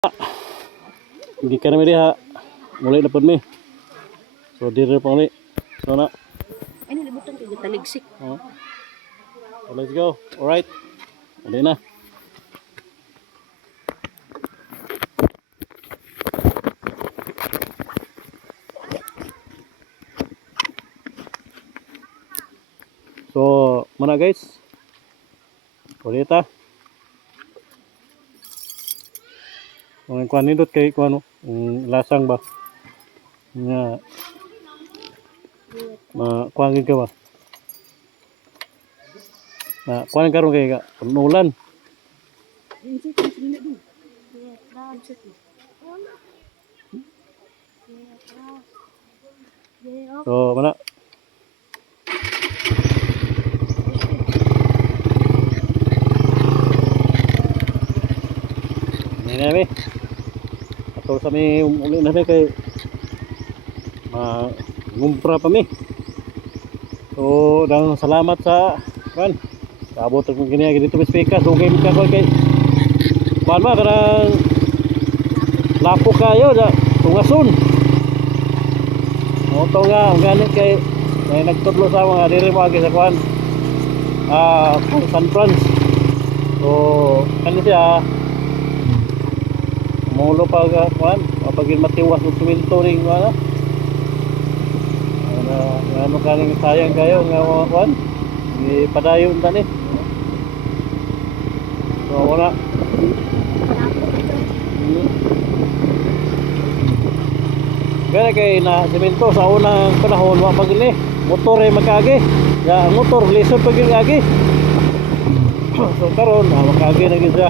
Hindi ka namin diha. Mulai na po mi. So, dire pa ulit. So, na. Ay, nalimutan ko yung taligsik. Oh. So, let's go. Alright. Uli na. So, mana guys. Ulit ta. Ang kuan nindot kay kuan lasang ba. Nga kuan ka ba. Kuan karon kay ka ulan. So, mana? Ini namin. Atau sa may uli na kay ngumpra pa mi. So, dang salamat sa kan. Kabot ko kini dito sa speaker. So, game ka ko kay kuan ba kanang lapo kayo da tungason. Moto nga ganit kay may nagtudlo sa mga diri mo agi sa kuan. San Franz. So, kani siya mulo pa kuan, pagin matiwas og semento ring wala. Ano kaning sayang kayo nga kuan. Ni padayon ta ni. So wala. Gana kay na semento sa unang panahon wa pag ni motor ay magkagi. Ya motor lisod pag agi. So karon magkagi na gid siya.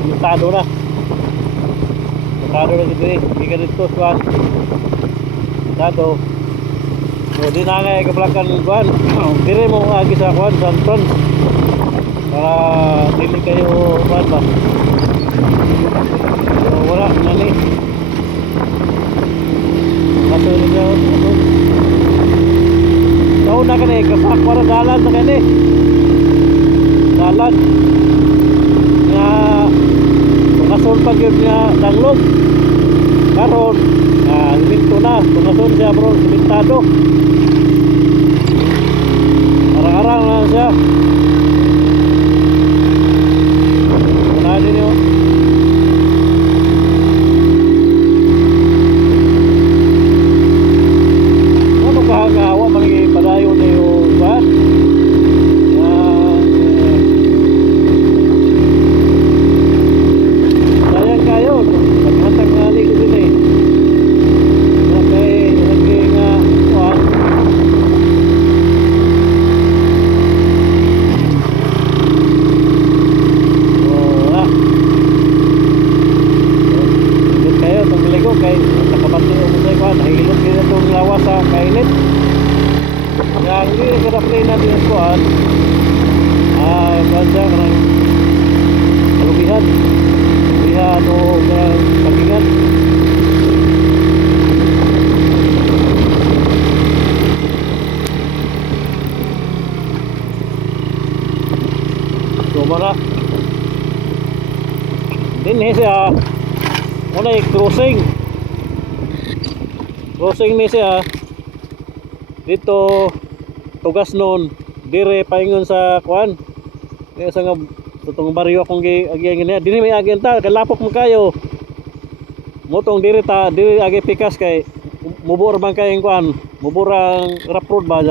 Limitado na. Limitado na gid ni. Di ka dito kuan. Limitado. So di na nga kaplakan kuan. Dire mo agi sa kuan Santon. Para dili kayo kuan ba. So wala na ni. Matur niyo. So na kani kasak para dalan na kani. Dalan. Nga tungason pag yun nga danglog. Karon siminto na. Tungason siya bro, simentado. Arang-arang lang siya. Unahin nyo. Ano kahangawa manigi padayon na yung ban? Sayang kayo. Paghatang ngali ko din eh. Okay, lagi nga kuhan. Wala. Higit kayo itong biligo kay nakabati o musay kuhan. Nahilot din itong lawas sa kainit. Kaya hindi nagkada-play natin yung kuhan. Kuhan siya karang kalubihan. Kalubihan o kagingan. So mara din siya muna crossing ni siya dito tugas nun dire paingon sa kuan sa nga tutong baryo akong agiyan niya dinhi may agian ta kalapok mo kayo motong dire agi pikas kay mubur bang kayong kuan mubur ang rough road ba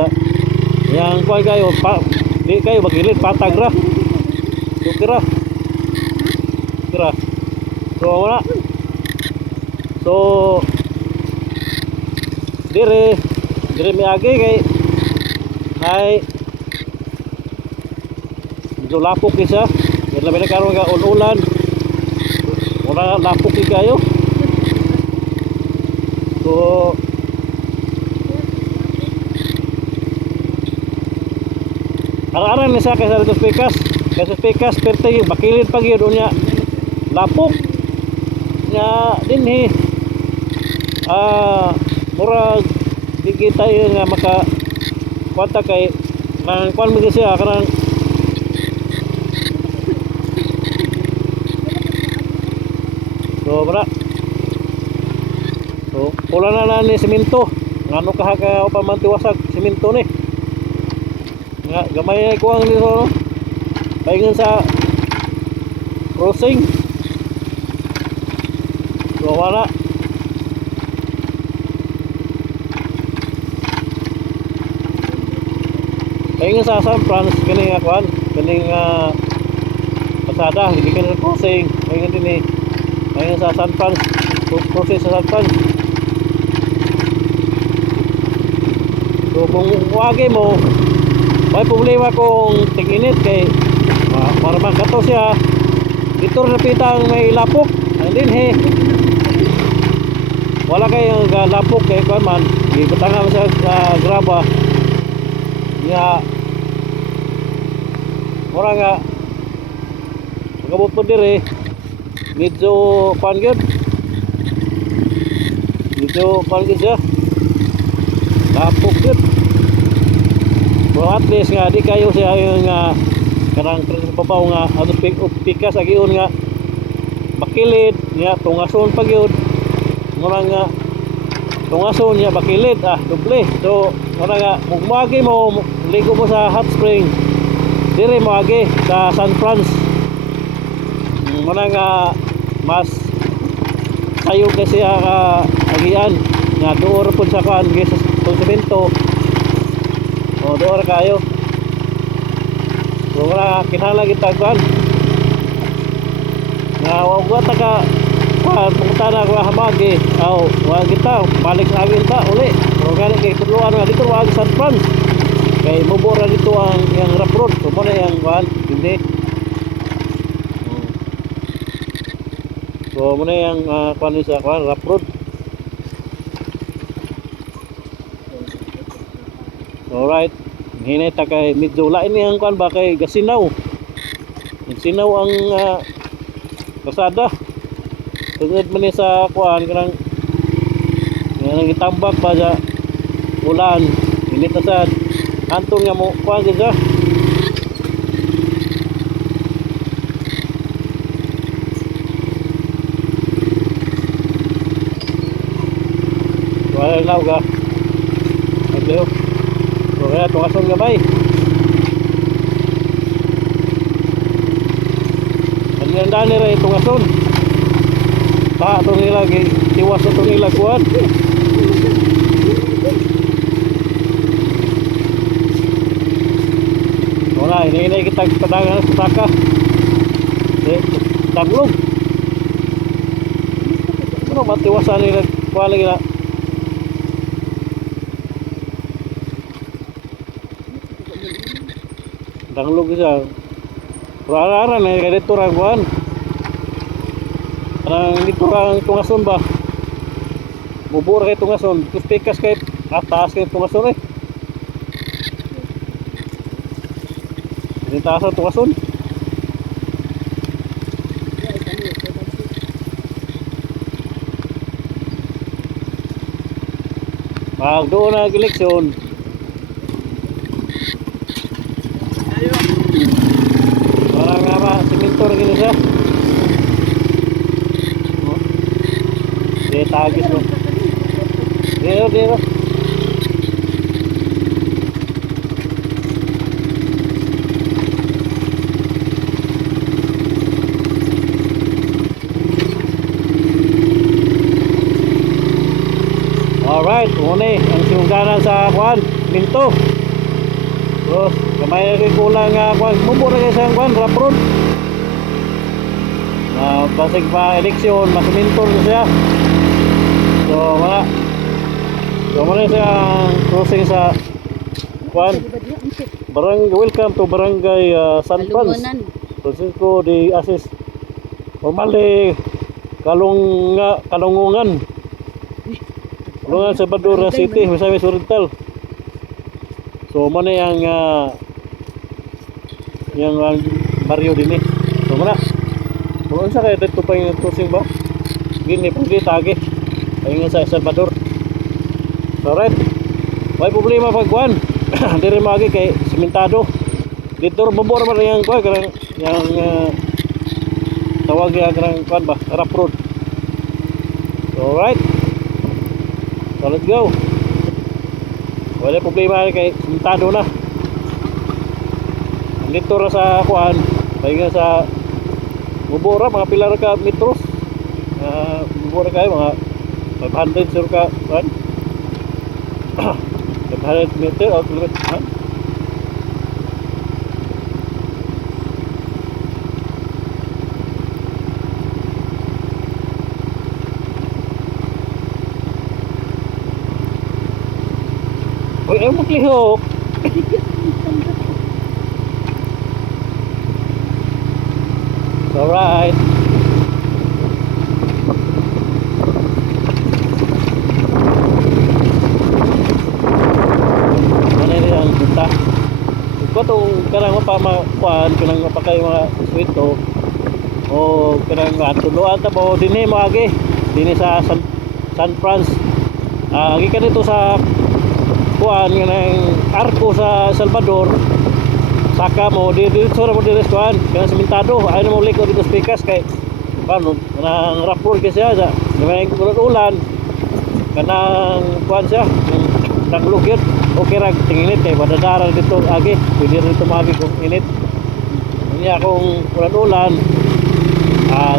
yang kuan kayo di kayo magilid patag ra. So kira. So wala. So dire may agi kay ay medyo lapok isa. Yan labi na karon nga ulan. Wala lapok kayo. So arang-arang ni sa kaysa dito speakers perte yung bakilid pag yun niya lapok nga dinhi murag di kita yun nga maka kwanta kay nang kwan mo siya karang So wala. So pula na ni semento. Ngano ka upa man tiwasag semento ni. Nga gamay ko ang dito no. Paingon sa crossing. So wala. Paingon sa San Franz kini nga kuan, kini nga pasada hindi ka na crossing. Paingon din ni paingon sa San Franz, crossing sa San Franz. So kung wagi mo, may problema kung tig-init kay para magkato siya dito napitang may lapok. And then wala kayong lapok kay kuan man, gibutang sa graba. Ya, mura nga pagabot po dire medyo panggod siya tapok yun. So at least nga di kayo siya yung karang papaw nga ano pikas agiyon nga bakilid nga tungason pag yun mura nga tungason niya bakilid doble. So mura nga mugmagi mo ligo mo sa hot spring dire mo agi sa San Franz. Muna nga mas sayo kasi agian nga doon po sa kan sa semento o doon kayo. So wala kinahanglan kita kan nga wag ka pumunta na ko hamagi aw wag kita balik sa agin ta uli pero gani kay tudloan nga dito wag San Franz kay mubura dito ang yang rough road. So mo na yang kuan hindi. So mo na yang kuan sa kuan rough road. Alright, hinay ta kay medyo lain ni ang kuan ba kay gasinaw. Sinaw ang kasada. Tungod man ni sa kuan kanang yang itambak ba sa ulan. Init na sad. Antong nga mo kuan siya. Wala na ga. Adyo. So kaya tungason gamay. Ang dani ra tungason. Ta to nila tiwas to nila kuan. Wala, ini kita pedagang setaka. Taglog. Ano matiwasan nila kuan lagi na. Taglog siya. Rara-rara na kay dito ra kuan. Parang dito ra tungason ba. Bubur kay tungason, pikas kay atas kay tungason eh. Ini taas ang tungason. Pag doon na eleksyon parang nga ba simento rin gini siya. Tagis mo dito alright, muna ang siungganan sa kuan minto. Terus kamay rin kulang kuan mumura kayo sa kuan rapron basig pa eleksyon mas minto na siya. So muna siya crossing sa kuan welcome to barangay San Franz Francisco de Asis Formale Kalungungan sa Badura City, Misamis Oriental. So mana yang barrio din eh. So mana kung sa kaya dito pa yung crossing ba gini pwede tagi ayun sa Salvador. So right, may problema pag kuan diri magi kay sementado dito mabor man yang kuan karang yang tawag ya karang kuan ba rough road. Alright. So let's go. Wala problema kay sintado na. Andito ra sa kuan, pahinga sa Mubora mga pilar ka metros. Mubora kayo mga 500 sur ka kuan. 500 meter o kilometer. Ha? Uy, ayaw maglihok. Alright. Ano rin ang punta? Ito itong kanang mapamakuan, kanang mapakay mga swito o kanang tuluan ta mo din maagi din sa San Franz. Agi ka dito sa kuan kanang arko sa Salvador. Saka mo dito sa mo dito kuan kanang sementado ay mo liko dito sa Pikas kay paano kanang rapor kasi siya may ulan kanang kuan siya nang lugit okay ra tinginit kay madadara dito agi pwede rito maagi kung init niya kung ulan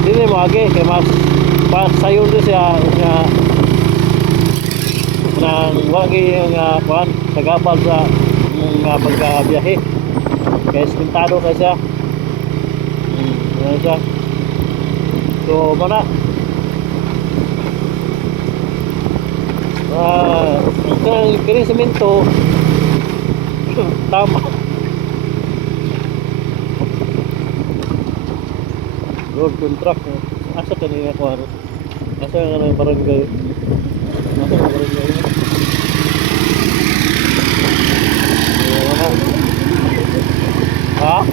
dili mo agi kay mas sayon din siya nga nang wagi nga kuan sagabal sa nga pagbiyahe kaya sementado ka siya siya so mana ang kini semento tama road contract asa kanina ko ano asa nga barangay asa nga barangay ha?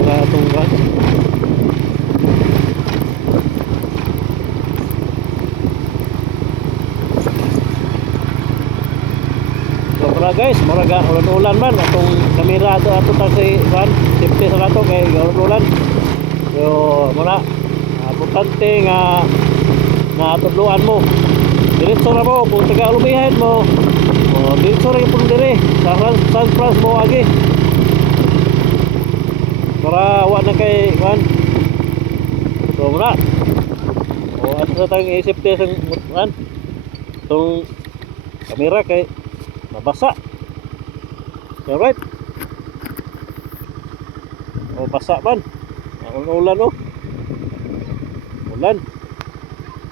Wala itong gas. So para guys, maraga ulan-ulan man atong kamera ato ta si Juan, safety sa nato kay ulan. So muna importante nga tudloan mo. Diretso na mo kung taga lumihan mo. Diretso rin po dire sa San Franz mo agi para wala na kay Juan. So muna ano sa tayong isip tayo sa Juan itong kamera kay mabasa. Alright, basa man ang ulan ulan